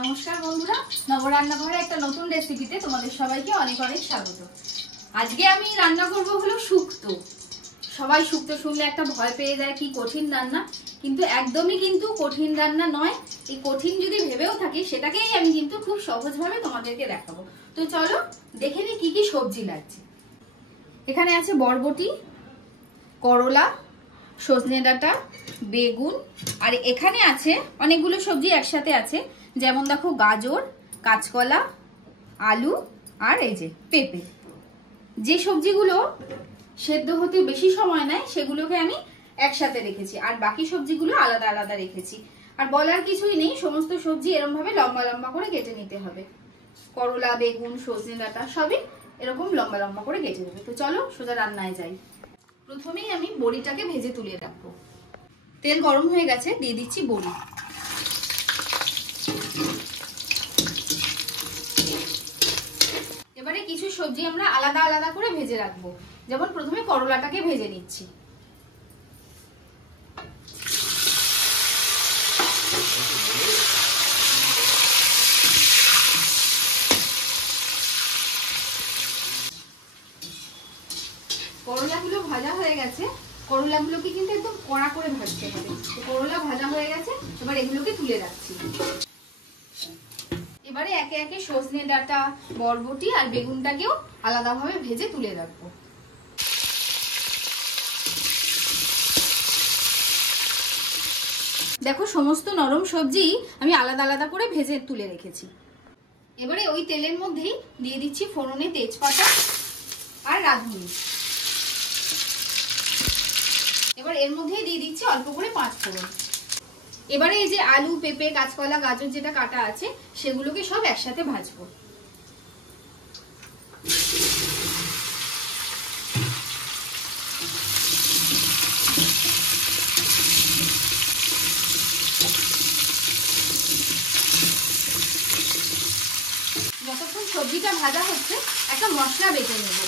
নমস্কার বন্ধুরা, নবরান্নাঘরে একটা নতুন রেসিপিতে তোমাদের সবাইকে অনেক অনেক স্বাগত। আজকে আমি রান্না করব হলো শুক্তো। সবাই শুক্তো শুনলে একটা ভয় পেয়ে যায়, কি কঠিন রান্না, কিন্তু একদমই কিন্তু কঠিন রান্না নয়। এই কঠিন যদি ভেবেও থাকি সেটাকেই আমি কিন্তু খুব সহজভাবে তোমাদেরকে দেখাবো। তো চলো দেখে নিই কি কি সবজি লাগছে। এখানে আছে বরবটি, করলা, সজনে ডাঁটা, বেগুন, আর এখানে আছে অনেকগুলো সবজি একসাথে আছে, যেমন দেখো গাজর, কাঁচকলা, আলু আর এই যে পেঁপে। যে সবজিগুলো সেদ্ধ হতে বেশি সময় নেয় সেগুলোকে আমি একসাথে রেখেছি, আর বাকি সবজিগুলো আলাদা আলাদা রেখেছি। আর বলার কিছুই নেই, সমস্ত সবজি এরকম ভাবে লম্বা লম্বা করে কেটে নিতে হবে। করলা, বেগুন, সজনে ডাঁটা সবই এরকম লম্বা লম্বা করে কেটে নেবে। তো চলো সোজা রান্নায় যাই। প্রথমেই আমি বড়িটাকে ভেজে তুলে রাখবো। তেল গরম হয়ে গেছে, দিয়ে দিচ্ছি বড়ি। এবারে কিছু সবজি আমরা আলাদা আলাদা করে ভেজে রাখবো। যেমন প্রথমে করলাটাকে ভেজে নিচ্ছি। করলাগুলো ভাজা হয়ে গেছে। করলাগুলোকে কিন্তু একদম কড়া করে ভাজতে হবে। করলা ভাজা হয়ে গেছে, এবার এগুলোকে তুলে রাখছি। এবারে একে একে সজনে ডাঁটা, বরবটি আর বেগুনটাকেও আলাদাভাবে ভেজে তুলে রাখবো। দেখো সমস্ত নরম সবজি আমি আলাদা আলাদা করে ভেজে তুলে রেখেছি। এবারে ওই তেলের মধ্যেই দিয়ে দিচ্ছি ফোড়নে তেজপাতা আর রাঁধুনি। এবার এর মধ্যেই দিয়ে দিচ্ছি অল্প করে পাঁচ ফোড়ন। এবারে এই যে আলু, পেঁপে, কাঁচকলা, গাজর যেটা কাটা আছে সেগুলোকে সব একসাথে ভাজবো। যতক্ষণ সবজিটা ভাজা হচ্ছে একটা মশলা বেটে নেব।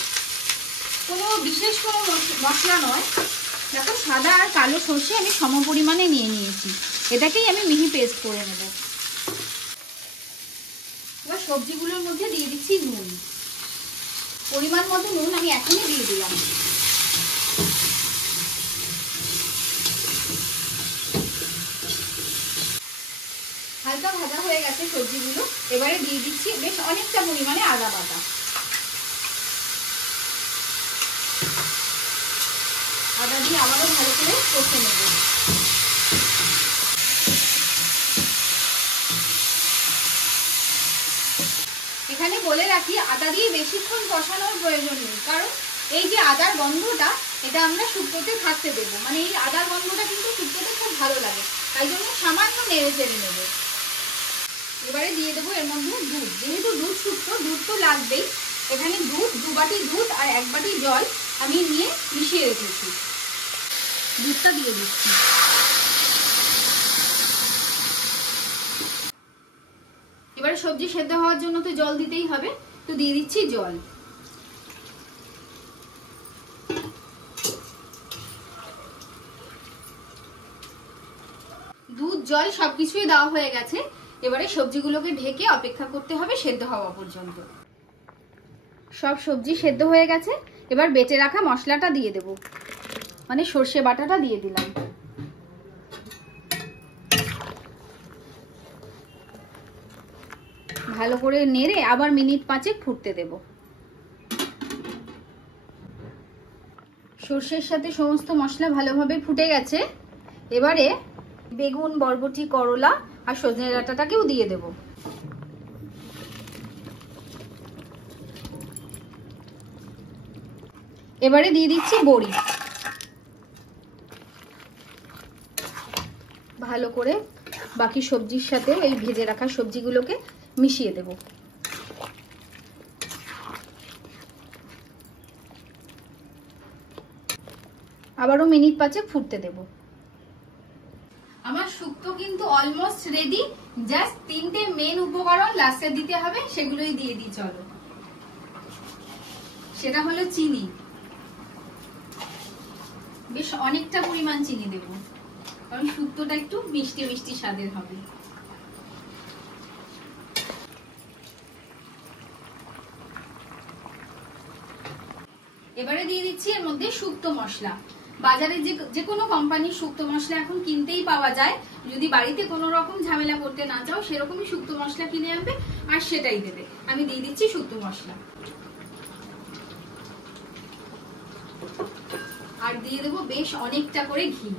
কোনো বিশেষ কোনো মশলা নয়। দেখো সাদা আর কালো সর্ষে আমি সম পরিমাণে নিয়ে নিয়েছি, এটাকেই আমি মিহি পেস্ট করে নেব। এবার সবজিগুলোর মধ্যে দিয়ে দিচ্ছি নুন। পরিমাণ মতো নুন আমি এখনই দিয়ে দিলাম। হালকা ভাজা হয়ে গেছে সবজিগুলো। এবারে দিয়ে দিচ্ছি বেশ অনেকটা পরিমাণে আদা বাটা। আদা দিয়ে আবারও ভালো করে কষে নেব। এখানে বলে রাখি, আদা দিয়ে বেশিক্ষণ কষানোর প্রয়োজন নেই, কারণ এই যে আদার গন্ধটা এটা আমরা শুক্তোতে থাকতে দেবো। মানে এই আদার গন্ধটা কিন্তু শুক্তোতে খুব ভালো লাগে, তাই জন্য সামান্য নেড়ে চেড়ে নেব। এবারে দিয়ে দেবো এর মধ্যে দুধ। যেহেতু দুধ শুক্তো, দুধ তো লাগবেই। এখানে দুধ, 2 বাটি দুধ আর 1 বাটি জল আমি নিয়ে মিশিয়ে রেখেছি। দুধটা দিয়ে দিচ্ছি। এবারে সবজি সেদ্ধ হওয়ার জন্য তো জল দিতেই হবে, তো দিয়ে দিচ্ছি জল। দুধ, জল সবকিছুই দেওয়া হয়ে গেছে। এবারে সবজিগুলোকে ঢেকে অপেক্ষা করতে হবে সেদ্ধ হওয়া পর্যন্ত। সব সবজি সেদ্ধ হয়ে গেছে। এবার বেটে রাখা মশলাটা দিয়ে দেব, মানে সর্ষে বাটাটা দিয়ে দিলাম। ভালো করে নেড়ে আবার মিনিট 5 ফুটতে দেব। সর্ষের সাথে সমস্ত মশলা ভালোভাবে ফুটে গেছে। এবারে বেগুন, বরবটি, করলা আর সজনে ডাঁটাটাকেও দিয়ে দেব। এবারে দিয়ে দিচ্ছি বড়ি। ভালো করে বাকি সবজির সাথে এই ভেজে রাখা সবজিগুলোকে মিশিয়ে দেব। আবারও মিনিট 5 ফুটতে দেব। আমার শুক্তো কিন্তু অলমোস্ট রেডি। জাস্ট 3টে মেন উপকরণ লাস্টে দিতে হবে, সেগুলোই দিয়ে দিই চলো। সেটা হলো চিনি। বেশ অনেকটা পরিমাণ চিনি দেব, কারণ শুক্তোটা একটু মিষ্টি মিষ্টি স্বাদের হবে। এবারে দিয়ে দিচ্ছি এর মধ্যে শুক্তো মশলা। বাজারে যে কোনো কোম্পানির শুক্তো মশলা এখন কিনতেই পাওয়া যায়। যদি বাড়িতে কোনো রকম ঝামেলা করতে না চাও সেরকমই শুক্তো মশলা কিনে আনবে আর সেটাই দেবে। আমি দিয়ে দিচ্ছি শুক্তো মশলা আর দিয়ে দেবো বেশ অনেকটা করে ঘি।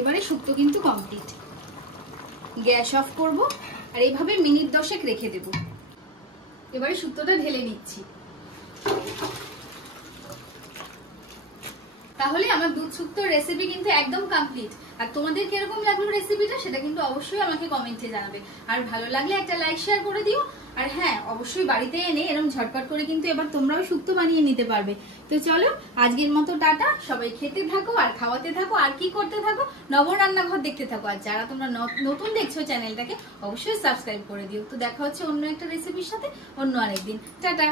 এবারে শুক্তো কিন্তু কমপ্লিট। গ্যাস অফ করব আর এইভাবে মিনিট 10 রেখে দেব। এবারে শুক্তোটা ঢেলে নিচ্ছি। তাহলে আমার দুধ শুক্তোর রেসিপি কিন্তু একদম কমপ্লিট। আর তোমাদের কিরকম লাগলো রেসিপিটা সেটা কিন্তু অবশ্যই আমাকে কমেন্টে জানাবে। আর ভালো লাগলে একটা লাইক শেয়ার করে দিও। আর হ্যাঁ, অবশ্যই বাড়িতে এনে এরকম ঝটপট করে কিন্তু এবার তোমরাও শুক্তো বানিয়ে নিতে পারবে। তো চলো আজকের মতো টাটা। সবাই খেতে থাকো আর খাওয়াতে থাকো আর কি করতে থাকো, নব রান্নাঘর দেখতে থাকো। আর যারা তোমরা নতুন দেখছো চ্যানেলটাকে অবশ্যই সাবস্ক্রাইব করে দিও। তো দেখা হচ্ছে অন্য একটা রেসিপির সাথে অন্য আরেকদিন। টাটা।